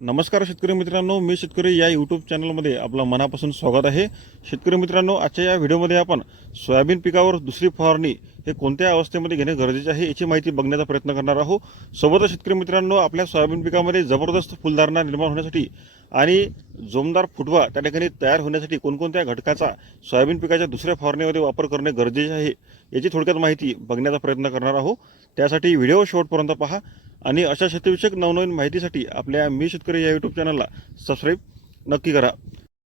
नमस्कार शेतकरी मित्रांनो मी शेतकरी या यूट्यूब चॅनलमध्ये आपलं मनापासून स्वागत आहे. शेतकरी मित्रांनो आजच्या या व्हिडिओमध्ये आपण सोयाबीन पिकावर दुसरी फवारणी हे कोणत्या अवस्थेमध्ये घेणे गरजेचे आहे याची माहिती बघण्याचा प्रयत्न करणार आहोत. सोबतच शेतकरी मित्रांनो आपल्या सोयाबीन पिकामध्ये जबरदस्त फुलधारणा निर्माण होण्यासाठी आणि जोमदार फुटवा त्या ठिकाणी तयार होण्यासाठी कोणकोणत्या घटकाचा सोयाबीन पिकाच्या दुसऱ्या फवारणीमध्ये वापर करणे गरजेचे आहे याची थोडक्यात माहिती बघण्याचा प्रयत्न करणार आहोत. त्यासाठी व्हिडिओ शेवटपर्यंत पहा आणि अशा शेतीविषयक नवनवीन माहितीसाठी आपल्या मी शेतकरी या यूट्यूब चॅनलला सबस्क्राईब नक्की करा.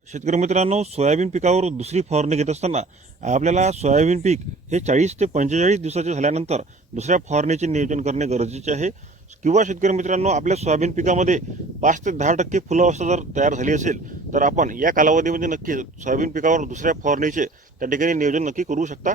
शेतकरी मित्रांनो सोयाबीन पिकावर दुसरी फवारणी घेत असताना आपल्याला सोयाबीन पीक हे चाळीस ते पंचेचाळीस दिवसाचे झाल्यानंतर दुसऱ्या फवारणीचे नियोजन करणे गरजेचे आहे. किंवा शेतकरी मित्रांनो आपल्या सोयाबीन पिकामध्ये पाच ते दहा टक्के फुलावस्था जर तयार झाली असेल तर आपण या कालावधीमध्ये नक्की सोयाबीन पिकावर दुसऱ्या फवारणीचे त्या ठिकाणी नियोजन नक्की करू शकता.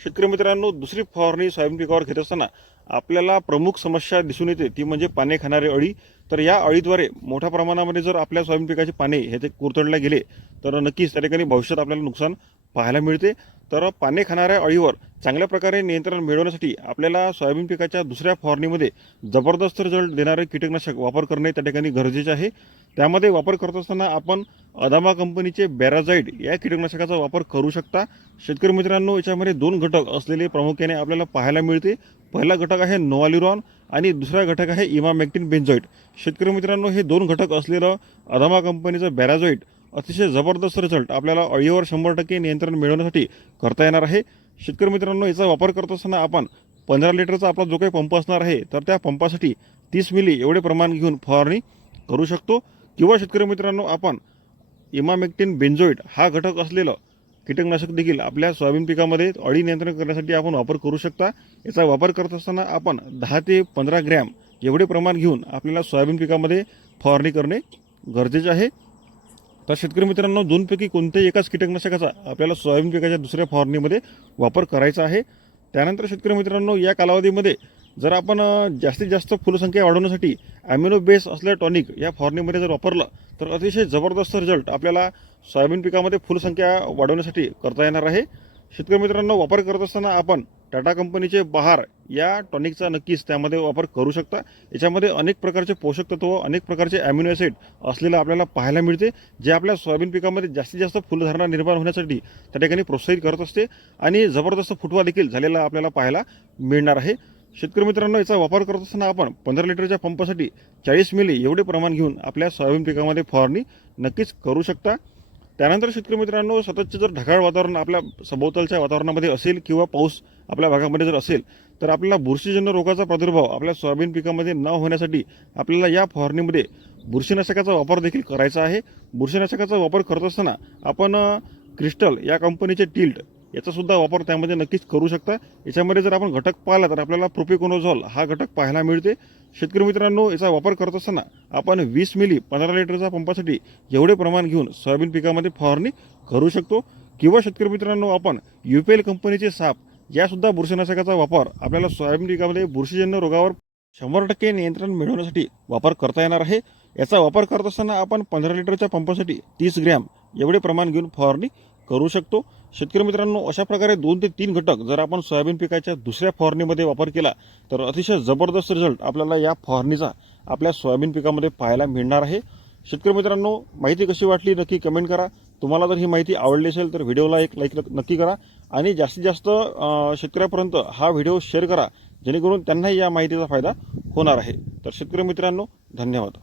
शेतकरी मित्रांनो दुसरी फवारणी सोयाबीन पिकावर घेत असताना आपल्याला प्रमुख समस्या दिसून येते ती म्हणजे पाने खाणारी अळी. तर या अळीद्वारे मोठ्या प्रमाणामध्ये जर आपल्या सोयाबीन पिकाचे पाने हे ते कुरतडले गेले तर नक्कीच त्या ठिकाणी भविष्यात आपल्याला नुकसान पाहायला मिळते. तर पाने खाणाऱ्या अळीवर चांगल्या प्रकारे नियंत्रण मिळवण्यासाठी आपल्याला सोयाबीन पिकाच्या दुसऱ्या फवारणीमध्ये जबरदस्त रिझल्ट देणारे कीटकनाशक वापर करणे त्या ठिकाणी गरजेचे आहे. त्यामध्ये वापर करत असताना आपण अदामा कंपनीचे बॅराझाईड या कीटकनाशकाचा वापर करू शकता. शेतकरी मित्रांनो याच्यामध्ये दोन घटक असलेले प्रामुख्याने आपल्याला पाहायला मिळते. पहिला घटक आहे नोवालिरॉन आणि दुसरा घटक आहे इमामॅक्टिन बेन्झॉईट शेतकरी मित्रांनो हे दोन घटक असलेलं अदामा कंपनीचं बॅराझॉईड अतिशय जबरदस्त रिझल्ट आपल्याला अळीवर शंभर टक्के नियंत्रण मिळवण्यासाठी करता येणार आहे. शेतकरी मित्रांनो याचा वापर करत असताना आपण पंधरा लिटरचा आपला जो काही पंप असणार आहे तर त्या पंपासाठी तीस मिली एवढे प्रमाण घेऊन फवारणी करू शकतो. किंवा शेतकरी मित्रांनो आपण इमामेक्टिन बेन्झोईट हा घटक असलेलं कीटकनाशक देखील आपल्या सोयाबीन पिकामध्ये अळी नियंत्रण करण्यासाठी आपण वापर करू शकता. याचा वापर करत असताना आपण दहा ते पंधरा ग्रॅम एवढे प्रमाण घेऊन आपल्याला सोयाबीन पिकामध्ये फवारणी करणे गरजेचे आहे. तर शेतकरी मित्रांनो दोनपैकी कोणत्याही एकाच कीटकनाशकाचा आपल्याला सोयाबीन पिकाच्या दुसऱ्या फवारणीमध्ये वापर करायचा आहे. त्यानंतर शेतकरी मित्रांनो या कालावधीमध्ये जर आपण जास्तीत जास्त फुलसंख्या वाढवण्यासाठी ॲम्युनो बेस असलेलं टॉनिक या फवारणीमध्ये जर वापरलं तर अतिशय जबरदस्त रिझल्ट आपल्याला सोयाबीन पिकामध्ये फुलसंख्या वाढवण्यासाठी करता येणार आहे. शेतकरी मित्रांनो वापर करत असताना आपण टाटा कंपनीचे बहार या टॉनिकचा नक्कीच त्यामध्ये वापर करू शकता. याच्यामध्ये अनेक प्रकारचे पोषक तत्व अनेक प्रकारचे ॲम्युनो ॲसिड असलेलं आपल्याला पाहायला मिळते जे आपल्या सोयाबीन पिकामध्ये जास्तीत जास्त फुलधारणा निर्माण होण्यासाठी त्या ठिकाणी प्रोत्साहित करत असते आणि जबरदस्त फुटवा देखील झालेला आपल्याला पाहायला मिळणार आहे. शेतकरी मित्रांनो याचा वापर करत असताना आपण पंधरा लिटरच्या पंपासाठी चाळीस मिली एवढे प्रमाण घेऊन आपल्या सोयाबीन पिकामध्ये फवारणी नक्कीच करू शकता. त्यानंतर शेतकरी मित्रांनो सततचे जर ढगाळ वातावरण आपल्या सभोवतालच्या वातावरणामध्ये असेल किंवा पाऊस आपल्या भागामध्ये जर असेल तर आपल्याला बुरशीजन्य रोगाचा प्रादुर्भाव आपल्या सोयाबीन पिकामध्ये न होण्यासाठी आपल्याला या फवारणीमध्ये बुरशीनाशकाचा वापर देखील करायचा आहे. बुरशीनाशकाचा वापर करत असताना आपण क्रिस्टल या कंपनीचे टिल्ट याचासुद्धा वापर त्यामध्ये नक्कीच करू शकता. याच्यामध्ये जर आपण घटक पाहिला तर आपल्याला प्रोपिकोनोझॉल हा घटक पाहायला मिळते. शेतकरी मित्रांनो याचा वापर करत असताना आपण वीस मिली पंधरा लिटरच्या पंपासाठी एवढे प्रमाण घेऊन सोयाबीन पिकामध्ये फवारणी करू शकतो. किंवा शेतकरी मित्रांनो आपण युपीएल कंपनीचे साप यासुद्धा बुरशीनाशकाचा वापर आपल्याला सोयाबीन पिकामध्ये बुरशीजन्य रोगावर शंभर टक्के नियंत्रण मिळवण्यासाठी वापर करता येणार आहे. याचा वापर करत असताना आपण पंधरा लिटरच्या पंपासाठी तीस ग्रॅम एवढे प्रमाण घेऊन फवारणी करू शकतो. शेतकरी मित्रांनो अशा प्रकारे दोन ते तीन घटक जर आपण सोयाबीन पिकाच्या दुसऱ्या फवारणीमध्ये वापर केला तर अतिशय जबरदस्त रिझल्ट आपल्याला या फवारणीचा आपल्या सोयाबीन पिकामध्ये पाहायला मिळणार आहे. शेतकरी मित्रांनो माहिती कशी वाटली नक्की कमेंट करा. तुम्हाला जर ही माहिती आवडली असेल तर व्हिडिओला एक लाईक नक्की करा आणि जास्तीत जास्त शेतकऱ्यापर्यंत हा व्हिडिओ शेअर करा जेणेकरून त्यांनाही या माहितीचा फायदा होणार आहे. तर शेतकरी मित्रांनो धन्यवाद.